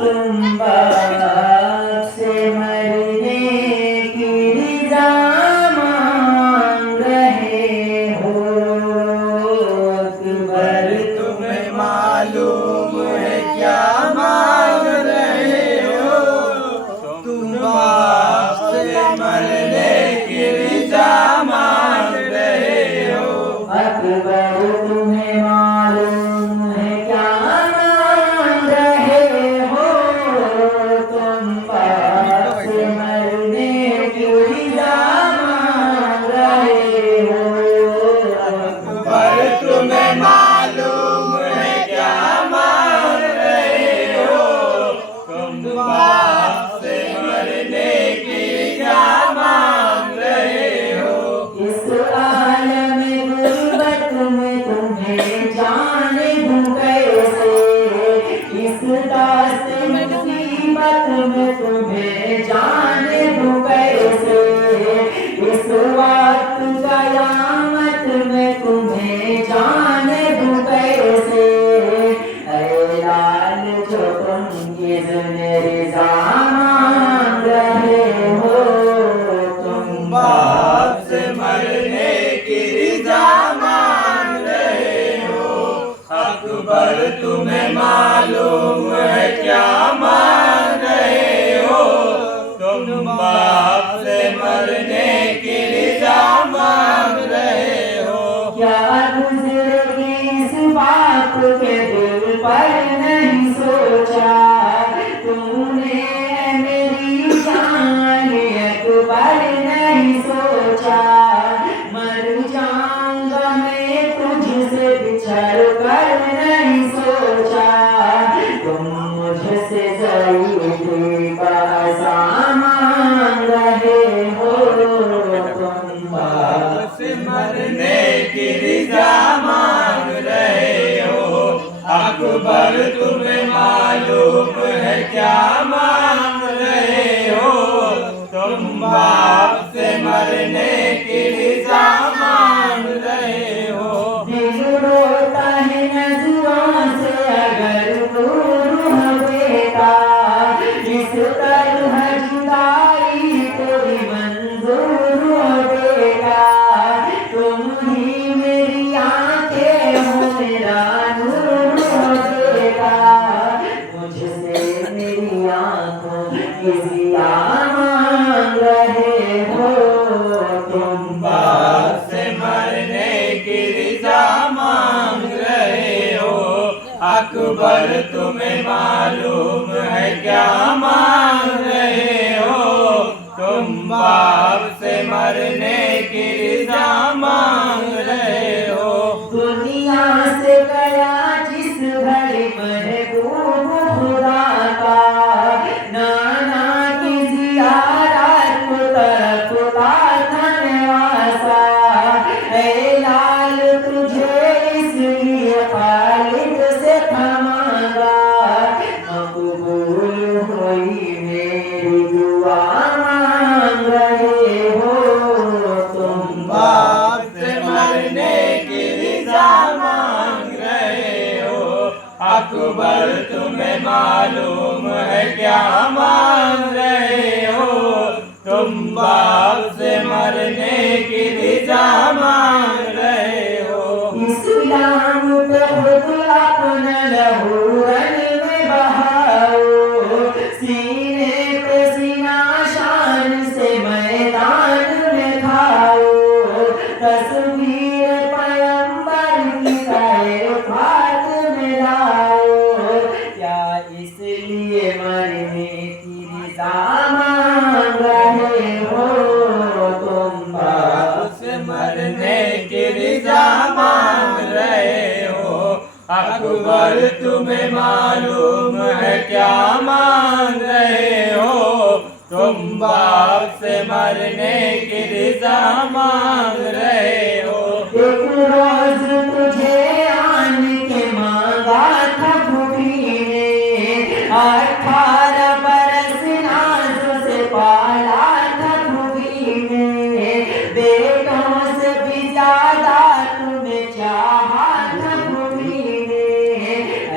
तुम बाप से मरने की रिजा मांग रहे हो अकबर, तुम्हें मालूम है क्या मांग रहे हो? तुम बाप से मरने की रिजा मांग रहे हो। अकबर तुम्हें मालूम है क्या मांग रहे हो? तुम बाप से मरने की रिजा मांग रहे हो अकबर तुम्हें मालूम है क्या मांग रहे हो? तुम बाप से मरने की रिजा मांग रहे हो। इस आलम गुर्बत में तुम्हें जाने दूं कैसे, इस दास्ते मुसीबत में तुम्हें जाने दूं कैसे, इस वक्त कयामत में तुम्हें जाने दूं कैसे। ऐ लाल जो तुम इज़्न रिज़ा मांग रहे हो, तुम बाप से मरने की रिजा मांग रहे हो। अकबर तुम्हें मालूम है क्या मांग रहे हो? तुम बाप से मरने की रिजा मांग रहे हो। क्या गुजरेगी इस बात के दिल पर नहीं सोचा तूने मेरी जान अकबर, नहीं सोचा मर जाऊंगा मैं तुझसे बिछड़ कर, नहीं सोचा तुम मुझसे ज़ईफ़ी बासा मांग रहे हो, तुम बाप से मरने की रिजा मांग रहे हो। अकबर तुम्हें मालूम है क्या मांग रहे हो? तुम बाप से मरने की रिजा मांग रहे हो। दिल रोता है नज़रों से अगर दूर बेटा, इस तरह जुदाई कोई मंजूर बेटा, तुम ही मेरी आंखें हो मेरा नूर बेटा, मुझसे मेरी आंखों की ज़िया मांग रहे हो, तुम बाप से मरने की रिजा मांग रहे हो। अकबर तुम्हें मालूम है क्या मांग रहे हो? तुम बाप से मरने की रिजा मांग रहे हो। दुनिया से गया जिस घड़ी महबूब खुदा का, नाना की ज़ियारत को तरफता धनवासा, ऐ लाल तुझे इसलिए खालिद से थमागा, मकबूल हुई मेरी दुआ मांग रहे हो, तुम बाप से मरने की रिजा मांग रहे हो। अकबर तुम्हें मालूम है क्या मांग रहे हो? तुम बाप से मरने की रिजा मांग रहे हो। इस्लाम पे खुद अपना लहू रन में बहाओ, सीने पे सीना शान से मैदान में खाओ, तस्वीर पैगंबर की खात में लाओ, क्या इसलिए मरने की रिजा मांग रहे हो, तुम बाप से मरने की रिजा मांग रहे हो। अकबर तुम्हें मालूम है क्या मांग रहे हो? तुम बाप से मरने की रिजा मांग रहे हो। एक रोज तुझे आन के मांगा था भूखी ने, 18 बरस नाज़ों से पाला था भूखी ने, बेटों से भी ज्यादा तुम्हें चाहा था भूखी ने,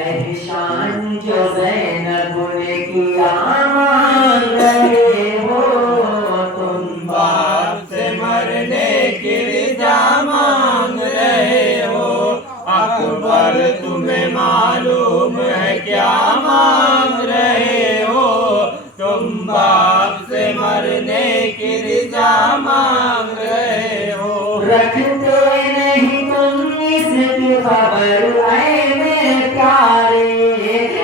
एहसान जो ज़ैनब ने क्या मांग रहे हो तुम? बाप से मरने की रिजा मांग रहे हो। अकबर तुम्हें मालूम है क्या मांग रहे हो? तुम बाप से मरने की रिजा मांग रहे हो। रखते नहीं तुम इसकी खबर ऐ मेरे प्यारे,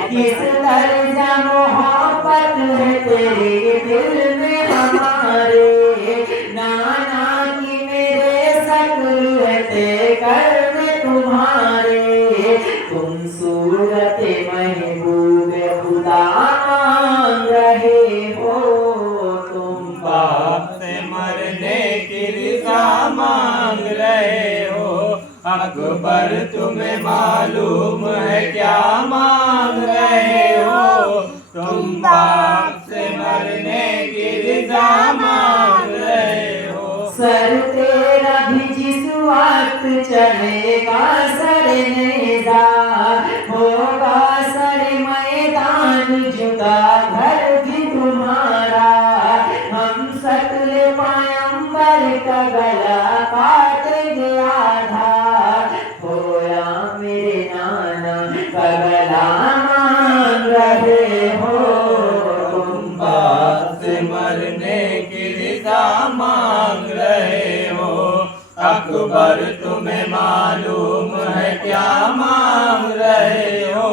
किस दर्जा मोहब्बत है तेरे दिल में हमारे। नाना की मेरे शक्ल है ते कर में तुम्हारे, तुम सूरत महबूब खुदा मांग रहे हो तुम? बाप से मरने की रिजा मांग रहे हो। अकबर तुम्हें मालूम है क्या मांग रहे हो? तुम बाप से मरने की रिजा मांग रहे हो। सर तेरा भी जिस वक्त चलेगा सर नेजा, होगा सर मैदान जुदा घर भी तुम्हारा। हम शक्ल पैगंबर का गला काटेंगे आधा, होया मेरे नाना का गला मांग रहे हो तुम? बाप से मरने की रिजा मांग रहे हो। अकबर तुम्हें मालूम है क्या मांग रहे हो?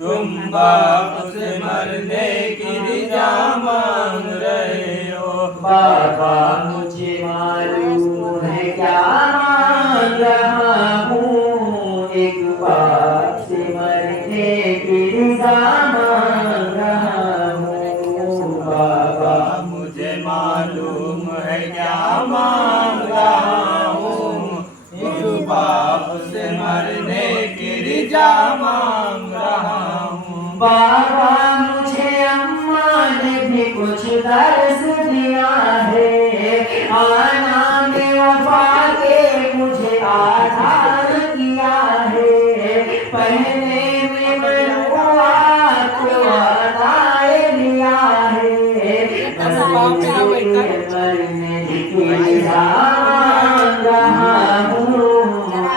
तुम बाप से मरने की रिजा मांग रहे हो। बाबा मुझे मालूम है क्या मांग रहा हूँ, एक बाप से मरने की रिजा मांग रहा हूँ। बाबा मुझे मालूम है क्या मांग रहा हूँ। एक बाप से मरने की रिजा मांग रहा हूँ। बाबा मुझे अम्मा ने भी कुछ दर्स दिया है, आना में वफा के मुझे आधार किया है। पहले में मरुआत वादाए लिया है, मरने की रिजा मांग रहा हूँ,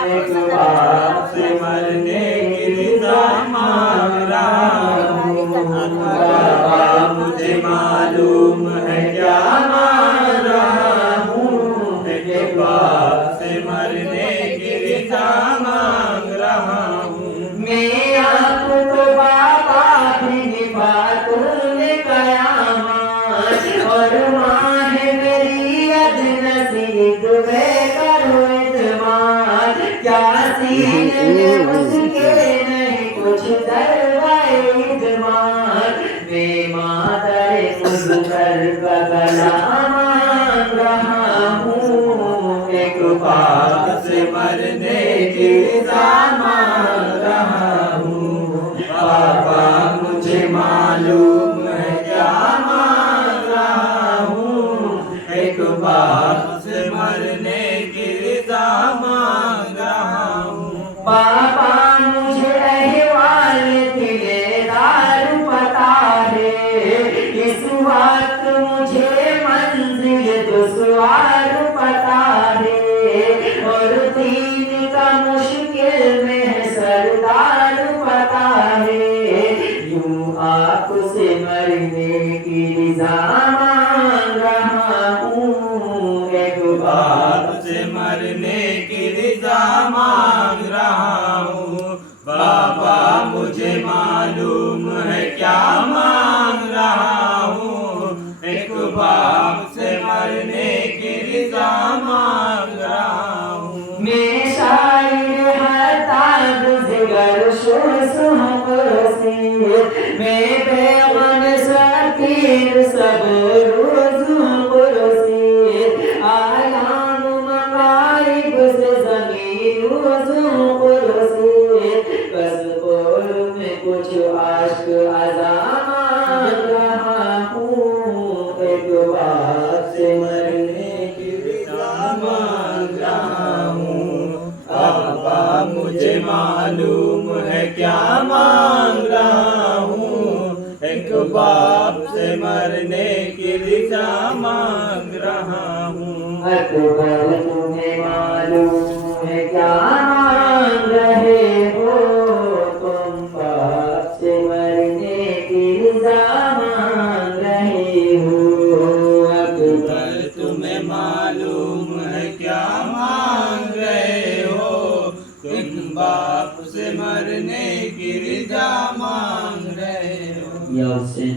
एक बाप से मरने की रिजा मांग रहा हूँ। बाबा मुझे मालूम है क्या मांग रहा हूँ। एक बाप से मरने की रिजा मांग रहा हूँ। मैं आपको बाबा भी बातुल कयामत, और माँ है मेरी अदनसीब में करो इत्माद। क्या सीने में उसके नहीं कुछ दरवाए इत्माद, मैं मादर मुझकर का गला मांग रहा हूँ, एक बाप से मरने की रिजा मांग रहा हूँ। बाबा मुझे मालूम है क्या मांग रहा हूँ। एक बाप से मरने की रिजा मांग रहा हूँ। बाबा मुझे अहवाल दिलेदार पता है, इस वक्त मुझे मंजिल दुश्वार पता है, और दीन का मुश्किल में सरदार पता है। यूं आपसे मरने की रिजा मांग रहा हूँ, एक बाप से मरने की रिजा मांग रहा हूँ। बाबा मुझे मालूम है क्या मांग रहा हूँ। एक बाप से मरने की रिजा मांग रहा हूँ। मैं शायर हताब जिगर शुसुहबसी, मैं बेगम शकीर सब रोज़ कुर्सी, आयाम मगारिब से ज़मीन रोज़ कुर्सी, कसबोर में कुछ आश्क अज़ा मांग रहा हूँ, एक बाप से मरने की रिजा मांग रहा हूँ। बाबा मुझे मालूम है क्या मांग रहा हूँ। एक बाप से मरने की रिजा मांग रहा हूँ। अकबर तुम्हें मालूम है क्या मांग रहे हो, तुम बाप से मरने की रिजा मांग रहे हो। अकबर तुम्हें मालूम है क्या मांग रहे हो, तुम बाप से मरने की रिजा मांग रहे हो। या उससे